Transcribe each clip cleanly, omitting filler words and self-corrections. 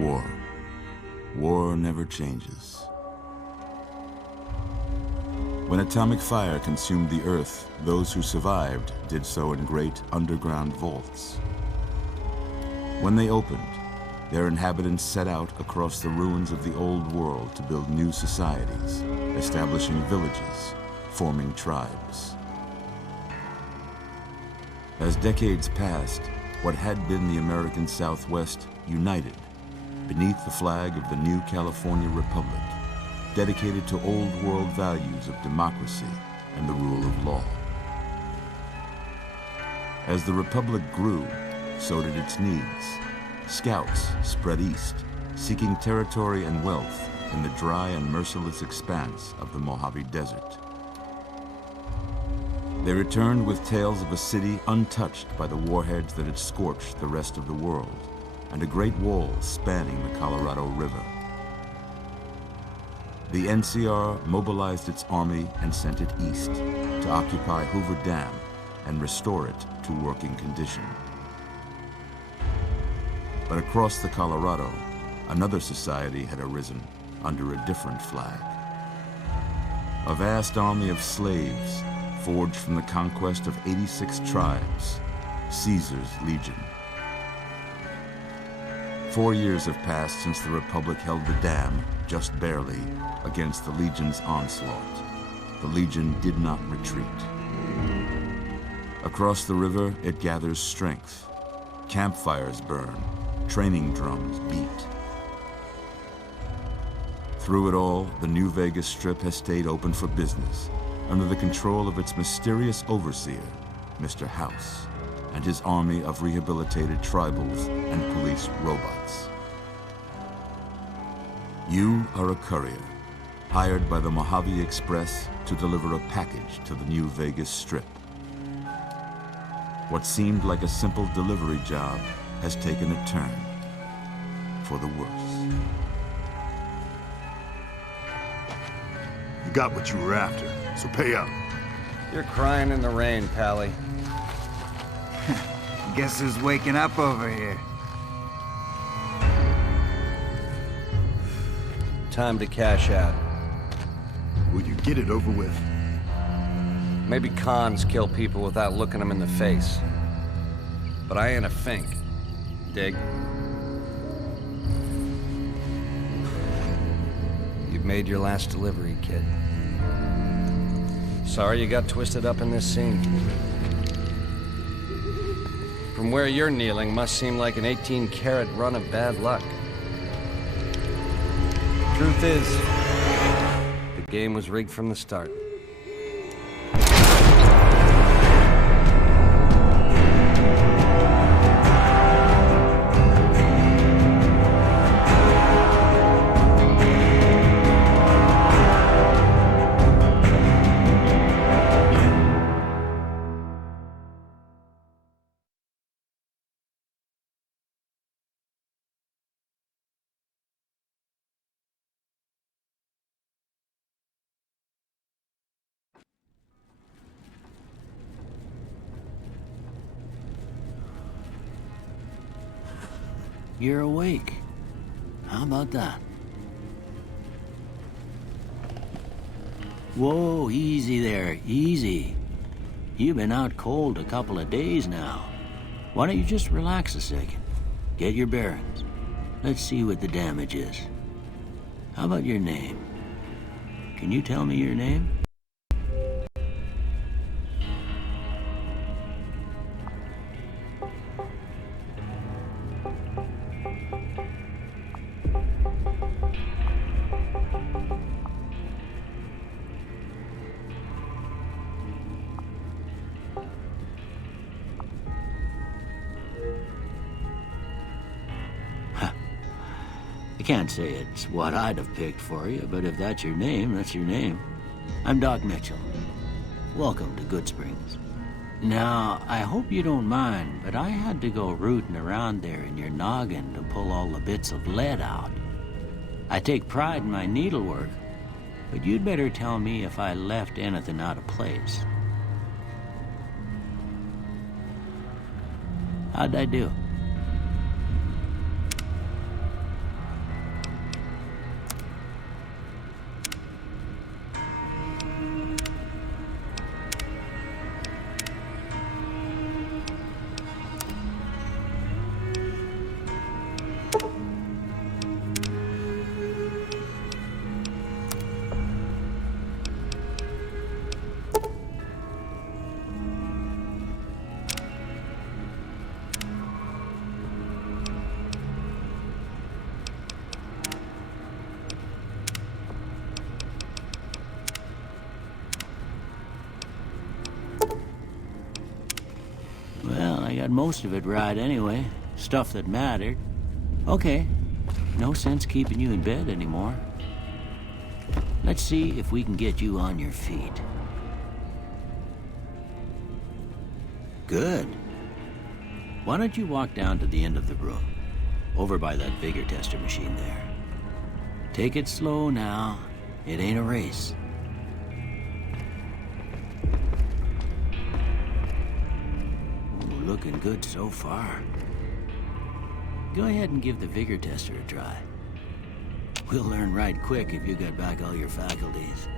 War. War never changes. When atomic fire consumed the Earth, those who survived did so in great underground vaults. When they opened, their inhabitants set out across the ruins of the old world to build new societies, establishing villages, forming tribes. As decades passed, what had been the American Southwest united beneath the flag of the new California Republic, dedicated to old world values of democracy and the rule of law. As the Republic grew, so did its needs. Scouts spread east, seeking territory and wealth in the dry and merciless expanse of the Mojave Desert. They returned with tales of a city untouched by the warheads that had scorched the rest of the world, and a great wall spanning the Colorado River. The NCR mobilized its army and sent it east to occupy Hoover Dam and restore it to working condition. But across the Colorado, another society had arisen under a different flag. A vast army of slaves forged from the conquest of 86 tribes, Caesar's Legion. 4 years have passed since the Republic held the dam, just barely, against the Legion's onslaught. The Legion did not retreat. Across the river, it gathers strength. Campfires burn, training drums beat. Through it all, the New Vegas Strip has stayed open for business, under the control of its mysterious overseer, Mr. House, and his army of rehabilitated tribals and police robots. You are a courier, hired by the Mojave Express to deliver a package to the New Vegas Strip. What seemed like a simple delivery job has taken a turn for the worse. You got what you were after, so pay up. You're crying in the rain, Pally. Guess who's waking up over here? Time to cash out. Will you get it over with? Maybe cons kill people without looking them in the face. But I ain't a fink. Dig? You've made your last delivery, kid. Sorry you got twisted up in this scene. From where you're kneeling must seem like an 18-carat run of bad luck. Truth is, the game was rigged from the start. You're awake. How about that? Whoa, easy there, easy. You've been out cold a couple of days now. Why don't you just relax a second? Get your bearings. Let's see what the damage is. How about your name? Can you tell me your name? I can't say it's what I'd have picked for you, but if that's your name, that's your name. I'm Doc Mitchell. Welcome to Goodsprings. Now, I hope you don't mind, but I had to go rooting around there in your noggin to pull all the bits of lead out. I take pride in my needlework, but you'd better tell me if I left anything out of place. How'd I do? got most of it right anyway. Stuff that mattered. Okay, no sense keeping you in bed anymore. Let's see if we can get you on your feet. Good. Why don't you walk down to the end of the room, over by that vigor tester machine there. Take it slow now. It ain't a race. Ooh, looking good so far. Go ahead and give the vigor tester a try. We'll learn right quick if you got back all your faculties.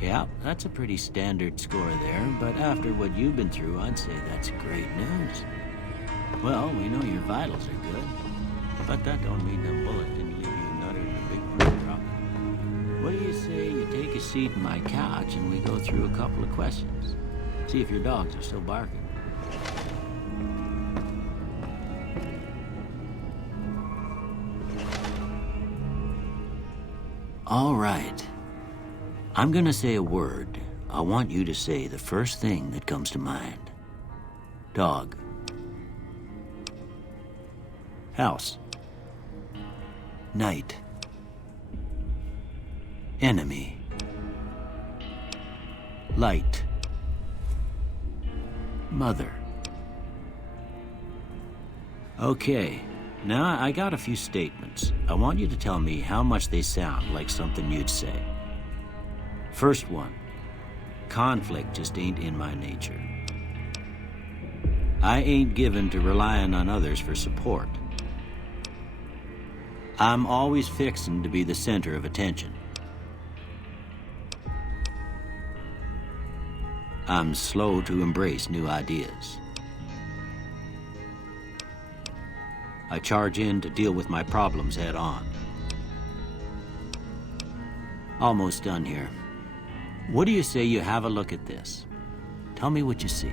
Yeah, that's a pretty standard score there, but after what you've been through, I'd say that's great news. Well, we know your vitals are good, but that don't mean them bullets didn't leave you nuttered in a big blue truck. What do you say you take a seat in my couch and we go through a couple of questions? See if your dogs are still barking. All right. I'm gonna say a word. I want you to say the first thing that comes to mind. Dog. House. Night. Enemy. Light. Mother. Okay, now I got a few statements. I want you to tell me how much they sound like something you'd say. First one, conflict just ain't in my nature. I ain't given to relying on others for support. I'm always fixin' to be the center of attention. I'm slow to embrace new ideas. I charge in to deal with my problems head on. Almost done here. What do you say you have a look at this? Tell me what you see.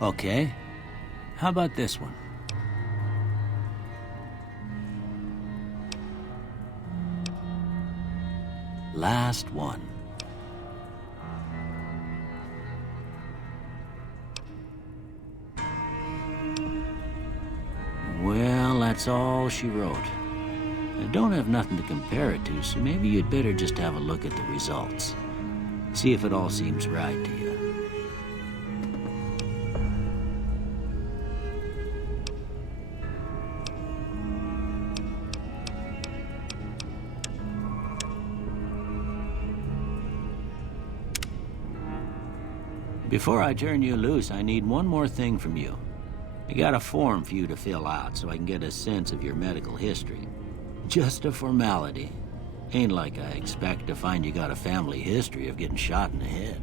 Okay. How about this one? Last one. Well, that's all she wrote. I don't have nothing to compare it to, so maybe you'd better just have a look at the results. See if it all seems right to you. Before I turn you loose, I need one more thing from you. I got a form for you to fill out so I can get a sense of your medical history. Just a formality. Ain't like I expect to find you got a family history of getting shot in the head.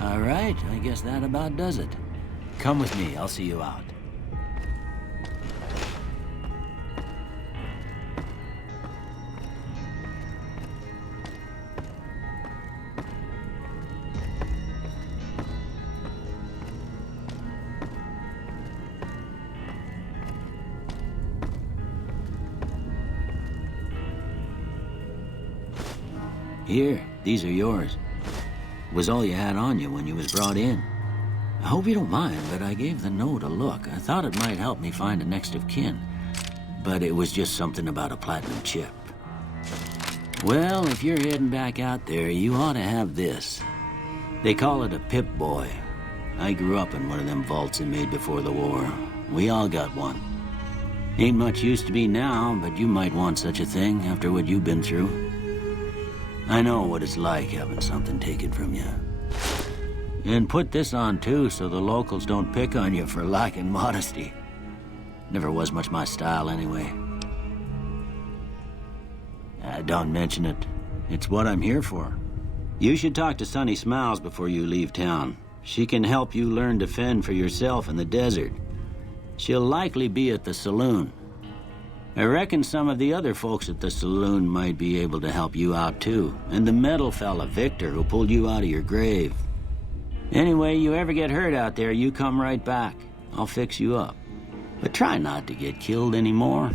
All right, I guess that about does it. Come with me, I'll see you out. Here, these are yours. Was all you had on you when you was brought in. I hope you don't mind, but I gave the note a look. I thought it might help me find a next of kin, but it was just something about a platinum chip. Well, if you're heading back out there, you ought to have this. They call it a Pip-Boy. I grew up in one of them vaults they made before the war. We all got one. Ain't much use to be now, but you might want such a thing after what you've been through. I know what it's like having something taken from you. And put this on too, so the locals don't pick on you for lacking modesty. Never was much my style anyway. Don't mention it. It's what I'm here for. You should talk to Sonny Smiles before you leave town. She can help you learn to fend for yourself in the desert. She'll likely be at the saloon. I reckon some of the other folks at the saloon might be able to help you out too. And the metal fella, Victor, who pulled you out of your grave. Anyway, you ever get hurt out there, you come right back. I'll fix you up. But try not to get killed anymore.